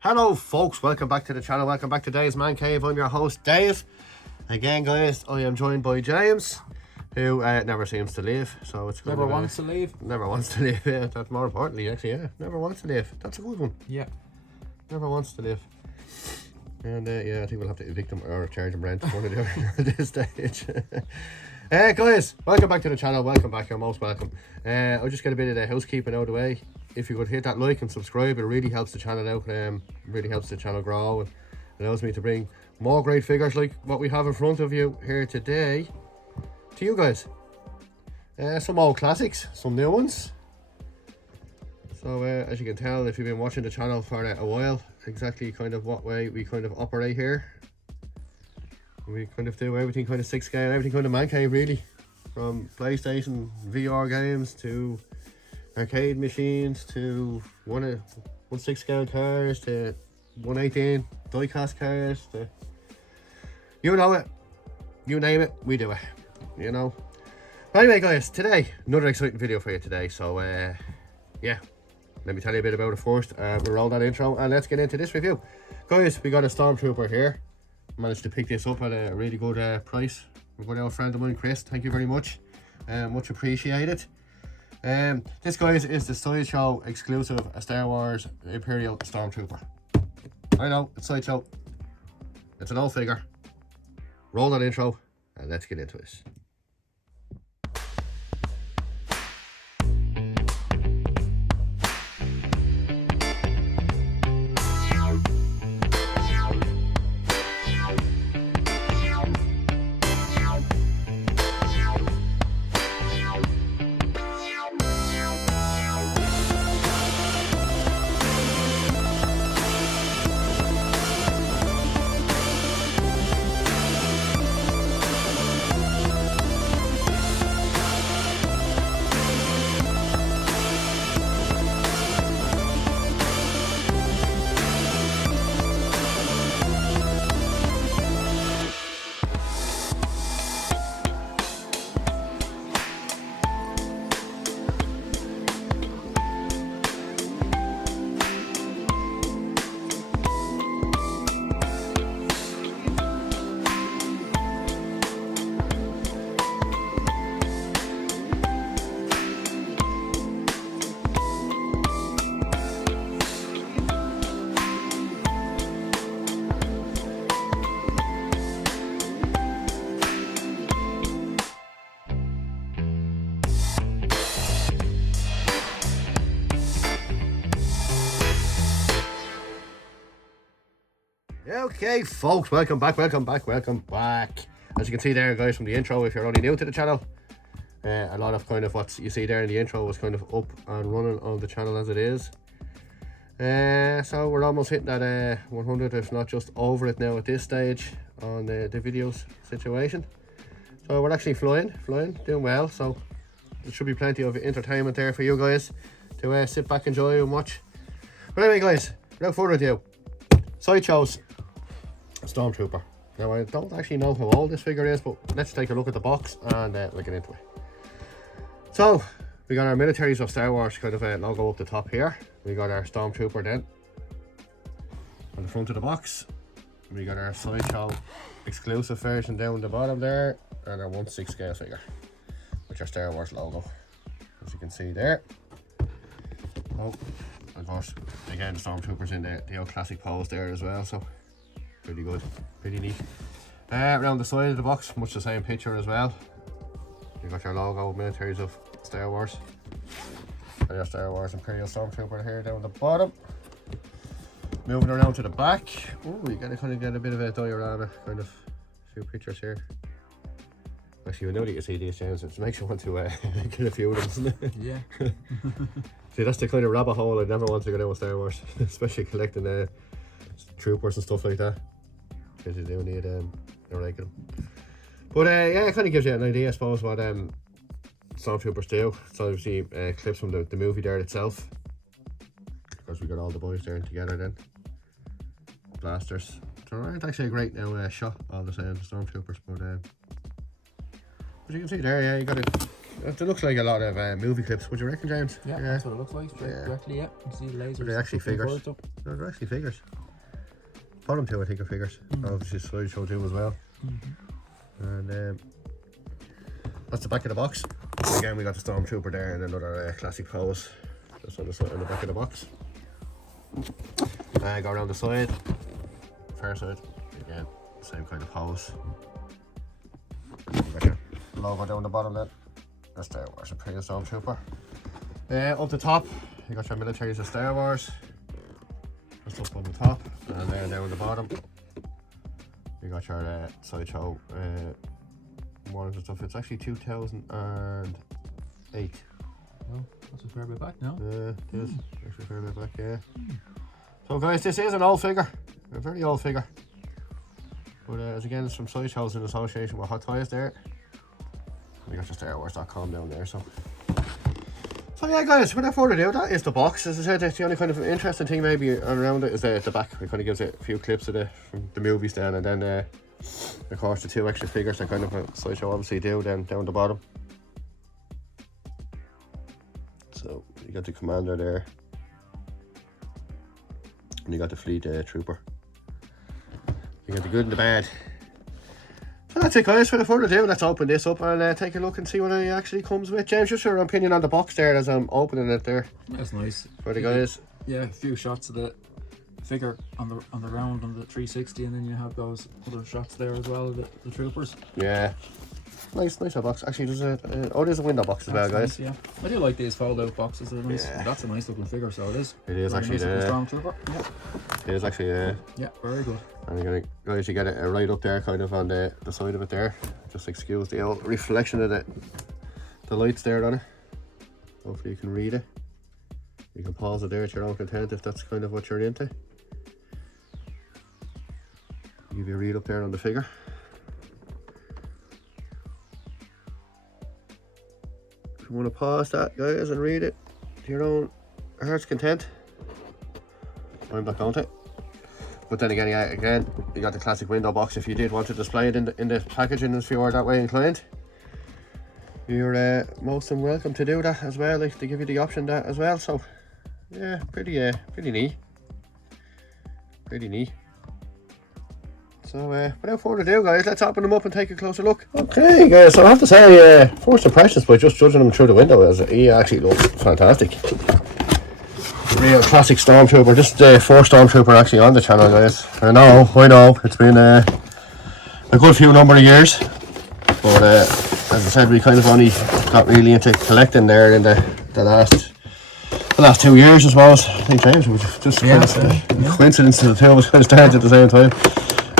Hello folks, welcome back to the channel, welcome back to Dave's Man Cave. I'm your host Dave. Again guys, I am joined by James, who never seems to leave, so it's never wants to leave. Never wants to leave, yeah, that's more importantly actually, yeah. Never wants to leave, that's a good one. Yeah. Never wants to leave. And yeah, I think we'll have to evict him or charge him rent one of the other at this stage. Guys, welcome back to the channel, welcome back, you're most welcome. I'll just get a bit of the housekeeping out of the way. If you could hit that like and subscribe, it really helps the channel out, really helps the channel grow and allows me to bring more great figures like what we have in front of you here today to you guys. Some old classics, some new ones. So as you can tell, if you've been watching the channel for a while, exactly kind of what way we kind of operate here. We kind of do everything kind of 6 scale, everything kind of man cave really, from PlayStation VR games to arcade machines to 1/6 scale cars to 1/18 die-cast cars to, you know it, you name it, we do it, you know. Anyway guys, today another exciting video for you today, so yeah, let me tell you a bit about it first. We'll roll that intro and let's get into this review. Guys, we got a Stormtrooper here. Managed to pick this up at a really good price. We've got our friend of mine, Chris, thank you very much, much appreciated. This guys is the Sideshow exclusive Star Wars Imperial Stormtrooper. I know, it's Sideshow, it's an old figure. Roll that intro and let's get into this. Okay folks, welcome back. As you can see there guys from the intro, if you're only new to the channel, a lot of kind of what you see there in the intro was kind of up and running on the channel as it is. So we're almost hitting that 100, if not just over it now at this stage on the videos situation. So we're actually flying, doing well, so there should be plenty of entertainment there for you guys to sit back, enjoy and watch. But anyway guys, without further ado, Sideshow's Stormtrooper. Now I don't actually know how old this figure is, but let's take a look at the box and we'll get into it. So we got our Militaries of Star Wars kind of logo up the top here. We got our Stormtrooper then on the front of the box. We got our Sideshow exclusive version down the bottom there, and our 1/6 scale figure with our Star Wars logo, as you can see there. Oh, of course, again the Stormtroopers in the old classic pose there as well, so pretty good, pretty neat. Around the side of the box, much the same picture as well. You got your logo, Militaries of Star Wars. Your Star Wars Imperial Stormtrooper here down the bottom. Moving around to the back. Oh, you gotta kind of get a bit of a diorama, kind of a few pictures here. Actually, I know that you see these, James. It makes you want to get a few of them, doesn't it? Yeah. See, that's the kind of rabbit hole I never want to go down with Star Wars, especially collecting troopers and stuff like that. Because you do need a rank of them. But yeah, it kind of gives you an idea, I suppose, what Stormtroopers do. It's obviously clips from the movie there itself. Of course, we got all the boys there together then. Blasters. So aren't actually a great shot, all the same, Stormtroopers, but as you can see there, yeah, you got it. It looks like a lot of movie clips. Would you reckon, James? Yeah, that's what it looks like. Directly, yeah. You can see the lasers. Are they actually figures? they're actually figures. Bottom two I think are figures. Obviously sideshow too as well. And that's the back of the box. Again, we got the Stormtrooper there and another classic pose just on the side, on the back of the box. Go around the side, far side. Again, same kind of pose. Got your logo down the bottom then. That's Star Wars, a pretty Stormtrooper. Up the top, you got your militaries of Star Wars. Just up on the top, and then down the bottom, you got your sideshow models and stuff. It's actually 2008. Well, that's a fair bit back now. Yeah, it is. Actually a fair bit back, yeah. So guys, this is an old figure. A very old figure. But as again, it's from Sideshows in association with Hot Toys there. We got your StarWars.com down there, so yeah guys, without further ado, that is the box. As I said, the only kind of interesting thing maybe around it is the back. It kind of gives it a few clips of from the movies then, and then of course the two extra figures that kind of Sideshow obviously do then down the bottom. So you got the commander there, and you got the fleet trooper. You got the good and the bad. So that's it guys, without further ado, let's open this up and take a look and see what it actually comes with. James, just your opinion on the box there as I'm opening it there. That's nice. For the guys. Yeah, a few shots of the figure on the round on the 360, and then you have those other shots there as well, the troopers. Yeah. Nice box. Actually, there's a window box as well, guys. Nice, yeah, I do like these fold-out boxes. They're nice. Yeah. That's a nice looking figure, so it is. It is very actually nice Stormtrooper. Yeah. It is actually. Yeah, very good. And you're gonna, guys, you get it right up there, kind of on the side of it there. Just excuse the old reflection of the lights there on it. Hopefully you can read it. You can pause it there at your own content if that's kind of what you're into. Give you a read up there on the figure. If you want to pause that, guys, and read it to your own heart's content, I'm not going to. But then again, yeah, you got the classic window box if you did want to display it in the packaging, if you were that way inclined. You're most welcome to do that as well. Like, they give you the option that as well. So yeah, pretty neat. Pretty neat. So without further ado, guys, let's open them up and take a closer look. Okay, guys, so I have to say, first impressions by just judging them through the window is he actually looks fantastic. Real classic Stormtrooper. This is the first Stormtrooper actually on the channel, guys. I know, it's been a good few number of years, but as I said, we kind of only got really into collecting there in the last 2 years, I suppose. I think, James, it was just coincidence that the two of us kind of started at the same time,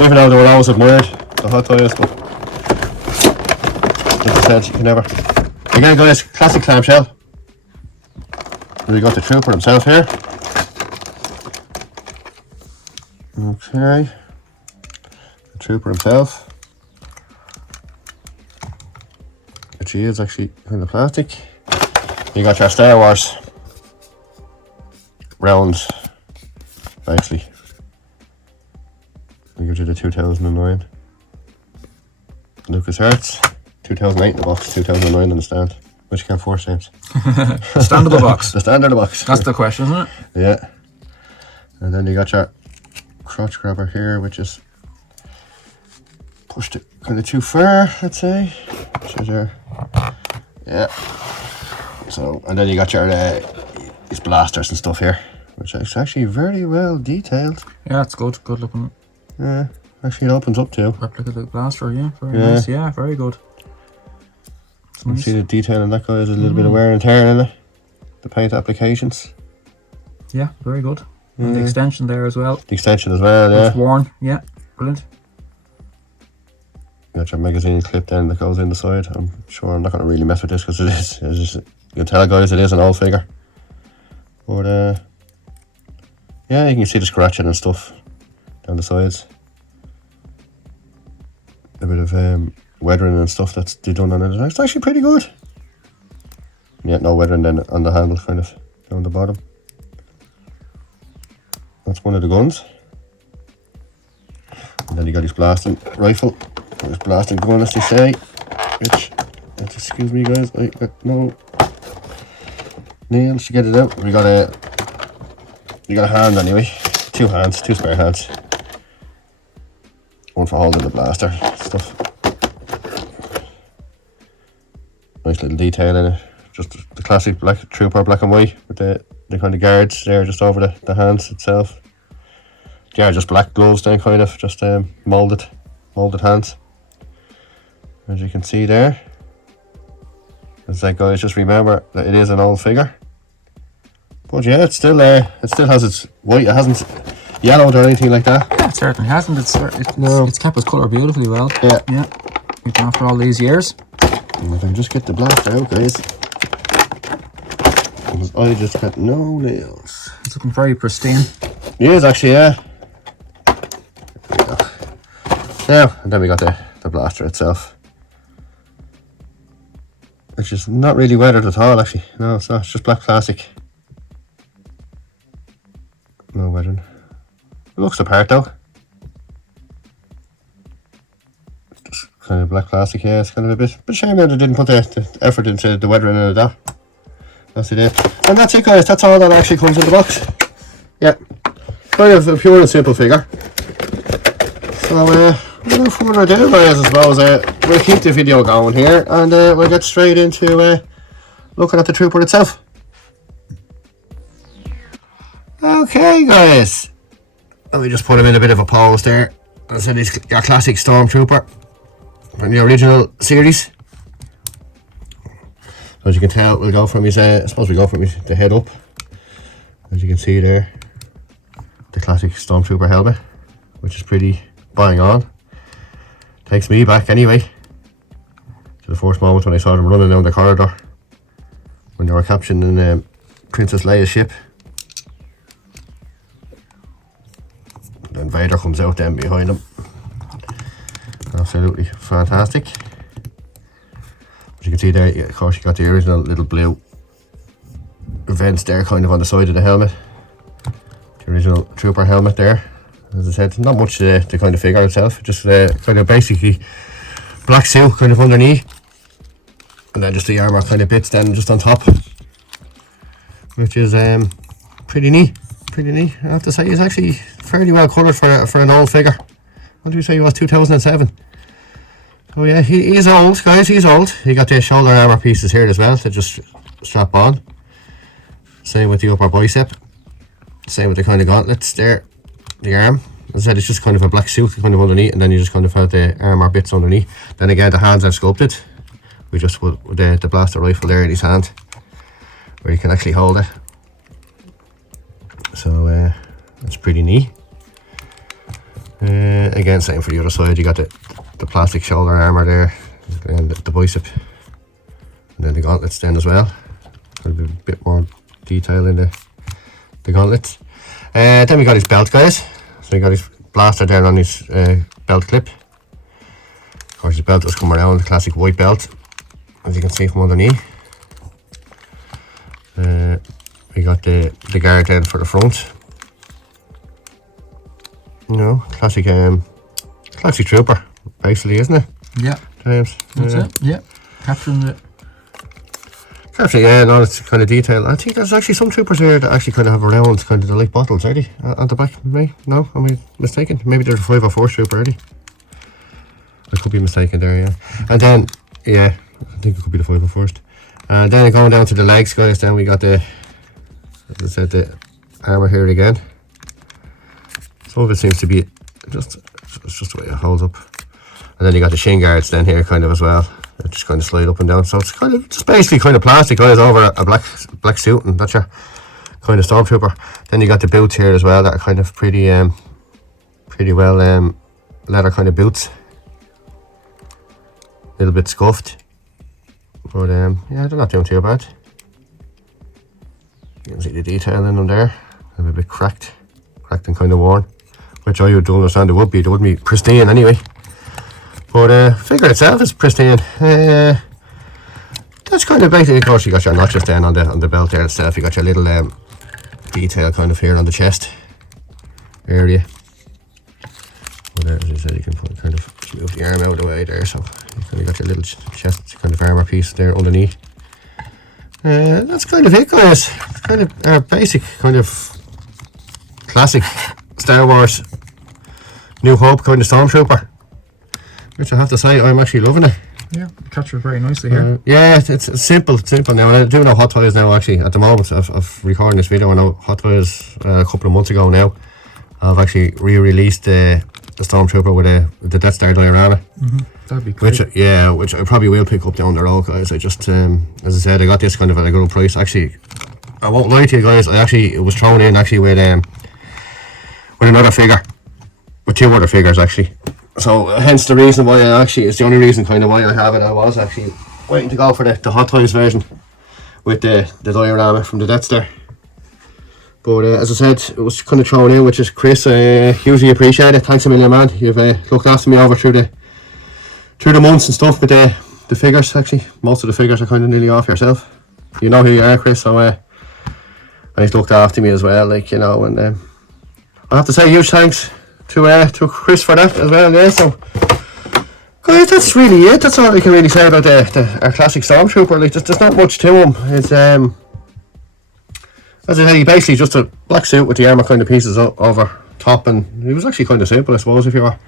even though they were always admired, the Hot Toys. But like I said, you can never. Again, guys, classic clamshell. We got the trooper himself here. Okay, the trooper himself, which he is actually kind of plastic. You got your Star Wars rounds, actually. We give you the 2009 Lucas Arts, 2008 in the box, 2009 on the stand. Which you can't force, James. The stand of the box. The stand of the box. That's the question, isn't it? Yeah. And then you got your crotch grabber here, which is pushed it kind of too far, I'd say. Yeah. So, and then you got your these blasters and stuff here, which is actually very well detailed. Yeah, it's good. Good looking. Yeah. Actually, it opens up too. Replica blaster, yeah. Very nice. Yeah, very good. You can see the detail in that, guy. There's a little bit of wear and tear in it. The paint applications. Yeah, very good. And the extension there as well. The extension as well, yeah. It's worn, yeah. Brilliant. You got your magazine clip then that goes in the side. I'm sure I'm not going to really mess with this because it is. It's just, you can tell, guys, it is an old figure. But yeah, you can see the scratching and stuff down the sides. A bit of weathering and stuff that's done on it. It's actually pretty good. Yeah, no weathering then on the handle, kind of down the bottom. That's one of the guns. And then you got his blasting rifle, or his blasting gun, as they say. Which, excuse me, guys, I got no nails to get it out. You got a hand anyway. two hands, two spare hands. One for holding the blaster stuff. Nice little detail in it. Just the classic black trooper, black and white, with the kind of guards there just over the hands itself. Yeah, just black gloves then, kind of just molded hands, as you can see there. As I guys, just remember that it is an old figure, but yeah, it's still it still has its white. It hasn't yellowed or anything like that. Yeah, it certainly hasn't. It's kept its colour beautifully well. Yeah, Even after all these years. And if I can just get the blaster out, guys, because I just got no nails. It's looking very pristine. It is actually, yeah. Now, and then we got the blaster itself, which is not really weathered at all, actually. No, it's not. It's just black plastic. No weathering. It looks the part though. Just kind of black plastic, yeah. It's kind of a bit shame that they didn't put the effort into the weathering of that. That's it. And that's it, guys. That's all that actually comes in the box. Yeah. Kind of a pure and simple figure. So, without further ado, guys, I suppose we'll keep the video going here, and we'll get straight into looking at the trooper itself. Okay, guys, let me just put him in a bit of a pose there. I said he's your classic Stormtrooper from the original series. As you can tell, we'll go from his, I suppose we go from the head up. As you can see there, the classic Stormtrooper helmet, which is pretty bang on. Takes me back anyway to the first moment when I saw them running down the corridor when they were capturing Princess Leia's ship. Then Vader comes out then behind them. Absolutely fantastic. As you can see there, of course, you got the original little blue vents there kind of on the side of the helmet. The original trooper helmet there. As I said, not much to the kind of figure itself, just kind of basically black suit kind of underneath, and then just the armour kind of bits then just on top, which is pretty neat. I have to say, it's actually fairly well coloured for an old figure. What did we say he was, 2007? Oh yeah, he's old, guys, he's old. He got the shoulder armour pieces here as well to just strap on. Same with the upper bicep. Same with the kind of gauntlets there. The arm, as I said, it's just kind of a black suit kind of underneath, and then you just kind of have the armour bits underneath. Then again, the hands are sculpted. We just put the blaster rifle there in his hand, where he can actually hold it. So that's pretty neat. Again, same for the other side. You got the plastic shoulder armour there, and the bicep, and then the gauntlets then as well. A bit more detail in the gauntlets. Then we got his belt, guys. So we got his blaster there on his belt clip. Of course, his belt does come around, the classic white belt, as you can see from underneath. We got the guard then for the front. You know, classic trooper, basically, isn't it? Yeah. James. That's it. Yeah. Capturing the. Actually, yeah, no, it's kind of detail. I think there's actually some troopers here that actually kind of have around kind of the light bottles, are they? At the back, maybe? No, am I mistaken? Maybe there's a 504 trooper, are they? I could be mistaken there, yeah. And then, yeah, I think it could be the 504st. And then going down to the legs, guys, then we got as I said, the armour here again. Some of it seems to be it's just the way it holds up. And then you got the shin guards then here kind of as well. They just kind of slide up and down. So it's kind of just basically kind of plastic guys over a black suit, and that's your kind of Stormtrooper. Then you got the boots here as well that are kind of pretty well leather kind of boots. A little bit scuffed. But yeah, they're not doing too bad. You can see the detail in them there. They're a bit cracked and kind of worn, which I would understand it would be. They wouldn't be pristine anyway. But figure itself is pristine. That's kind of basically, of course, you got your notches then on the belt there itself. You got your little detail kind of here on the chest area. But there, as I said, you can kind of move the arm out of the way there, so you kind of got your little chest kind of armour piece there underneath. That's kind of it, guys. Kind of basic, kind of classic Star Wars New Hope kind of Stormtrooper, which I have to say I'm actually loving it. Yeah, captured very nicely here. Yeah, it's simple now. I do know Hot Toys now actually at the moment of recording this video. I know Hot Toys a couple of months ago now I've actually re-released the Stormtrooper with the Death Star diorama. That'd be great. Which I probably will pick up down the road, guys. I just as I said, I got this kind of at a good price. Actually, I won't lie to you guys, it was thrown in actually with another figure, with 2 other figures actually. So hence the reason why it's the only reason kind of why I have it. I was actually waiting to go for the Hot Toys version with the diorama from the Death Star. But as I said, it was kind of thrown in, which is Chris. Hugely appreciate it. Thanks a million, man. You've looked after me over through the months and stuff with the figures. Actually, most of the figures are kind of nearly off yourself. You know who you are, Chris. So and he's looked after me as well, like, you know. And I have to say huge thanks to Chris for that as well. Yeah. So guys, that's really it. That's all I can really say about our classic Stormtrooper. Like, there's not much to him. It's as I say, he basically just a black suit with the armour kind of pieces over top, and he was actually kind of simple, I suppose, if you were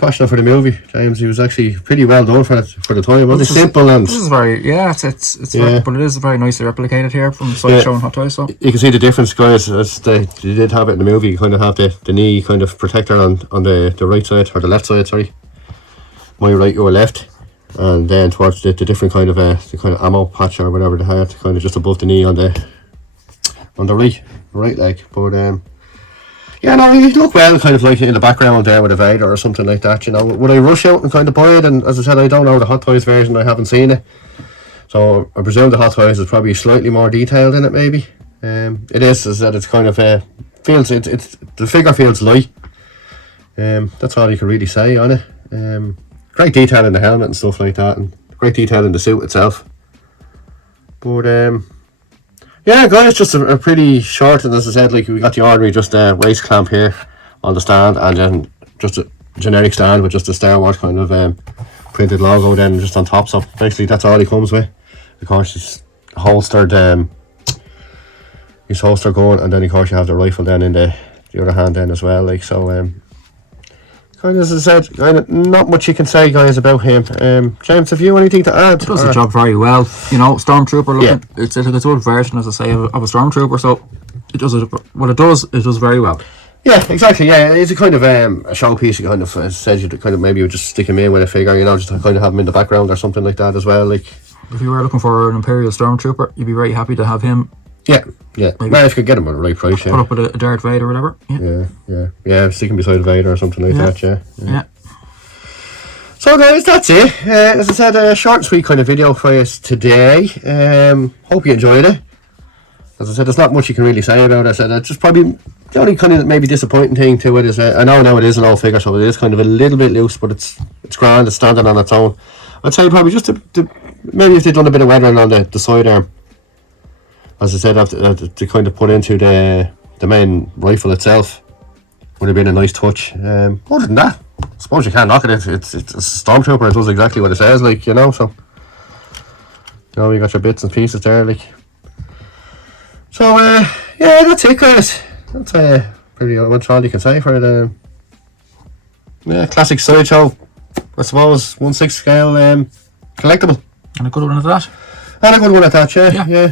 passionate for the movie, James. He was actually pretty well done for the time. Wasn't it? Simple, and this is very it's very, but it is very nicely replicated here from Sideshow and Hot Toys. So you can see the difference, guys. As they did have it in the movie. You kind of have the knee kind of protector on the right side, or the left side, sorry. My right, your left, and then towards the different kind of the kind of ammo patch or whatever they had, kind of just above the knee on the right leg. But yeah, no, he looked well kind of like in the background there with a Vader or something like that, you know. Would I rush out and kind of buy it? And as I said, I don't know the Hot Toys version, I haven't seen it, so I presume the Hot Toys is probably slightly more detailed in it, maybe. It is, as I said, it's kind of feels it's the figure feels light. That's all you can really say on it. Great detail in the helmet and stuff like that, and great detail in the suit itself. But yeah, guys, just a pretty short, and as I said, like, we got the ordinary just a waist clamp here on the stand, and then just a generic stand with just a Star Wars kind of printed logo then just on top. So basically that's all he comes with. Of course, it's holstered, his holster going, and then of course you have the rifle then in the other hand then as well, like. So kind of, as I said, kind of not much you can say, guys, about him. James, have you anything to add? It does the job very well. You know, Stormtrooper looking. Yeah. It's a good version, as I say, of a Stormtrooper. So it does what it does very well. Yeah, exactly. Yeah, it's a kind of a showpiece. You kind of said you kind of maybe you just stick him in with a figure, you know, just to kind of have him in the background or something like that as well. Like, if you were looking for an Imperial Stormtrooper, you'd be very happy to have him. Yeah. Maybe. Well, if you could get him at the right price, put up with a Darth Vader or whatever. Yeah, sticking beside Vader or something like that. Yeah. So guys, that's it. As I said, a short and sweet kind of video for us today. Hope you enjoyed it. As I said, there's not much you can really say about it. I said it's just probably the only kind of maybe disappointing thing to it is I know now it is an old figure, so it is kind of a little bit loose, but it's grand. It's standing on its own. I'd say probably just to maybe if they'd done a bit of weathering on the sidearm, as I said, to kind of put into the main rifle itself, would have been a nice touch. Other than that, I suppose you can't knock it. It's a Stormtrooper. It does exactly what it says, like, you know. So, you know, you got your bits and pieces there, like. So yeah, that's it, guys. That's pretty much all you can say for it. Yeah, classic Sideshow, I suppose, 1/6 scale collectible. And a good one at that. And a good one at that, yeah. I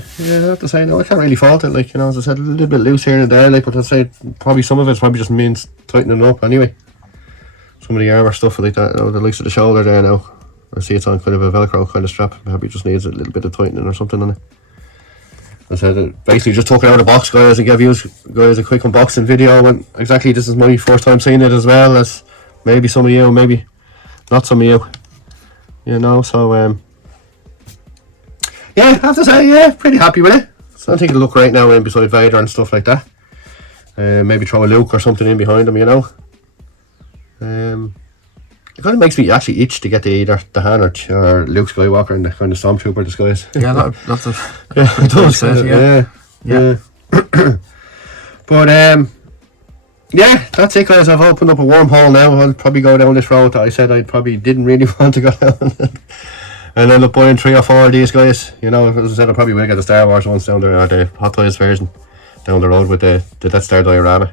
have to say, no, I can't really fault it, like, you know, as I said, a little bit loose here and there, like, but I'd say probably some of it's probably just means tightening up anyway. Some of the armour stuff like that, you know, the likes of the shoulder there now, I see it's on kind of a Velcro kind of strap, maybe it just needs a little bit of tightening or something on it. As I said, it basically just took it out of the box, guys, and gave you guys a quick unboxing video, and exactly this is my first time seeing it as well as maybe some of you, maybe not some of you, you know, so yeah, I have to say, yeah, pretty happy with it. So I think it'll look right now in beside Vader and stuff like that. Maybe throw a Luke or something in behind him, you know. It kind of makes me actually itch to get either the Han or Luke Skywalker in the kind of Stormtrooper disguise. Yeah, that's a yeah, it does. Yeah. But yeah, that's it, guys. I've opened up a wormhole now. I'll probably go down this road that I said I probably didn't really want to go down. And end up buying 3 or 4 of these guys. You know, as I said, I probably will get the Star Wars ones down there, or the Hot Toys version down the road with the Death Star diorama.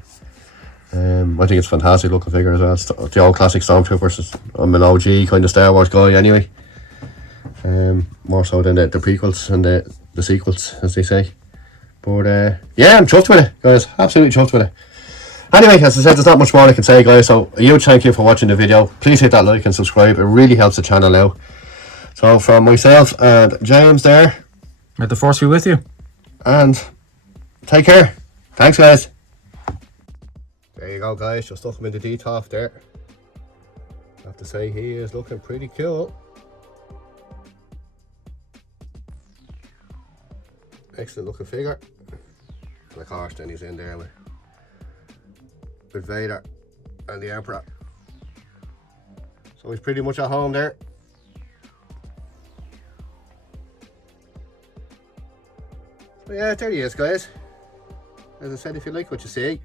I think it's a fantastic looking figure as well. It's the old classic Stormtroopers. I'm an OG kind of Star Wars guy anyway. More so than the prequels and the sequels, as they say. But yeah, I'm chuffed with it, guys. Absolutely chuffed with it. Anyway, as I said, there's not much more I can say, guys. So a huge thank you for watching the video. Please hit that like and subscribe. It really helps the channel out. So from myself and James there. May the force be with you. And take care. Thanks, guys. There you go, guys. Just stuck him in the D-top there. I have to say, he is looking pretty cool. Excellent looking figure. And of course, then he's in there with Vader and the Emperor. So he's pretty much at home there. So yeah, there he is, guys. As I said, if you like what you see,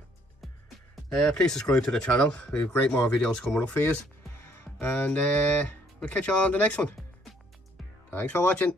please subscribe to the channel. We have great more videos coming up for you. And we'll catch you on the next one. Thanks for watching.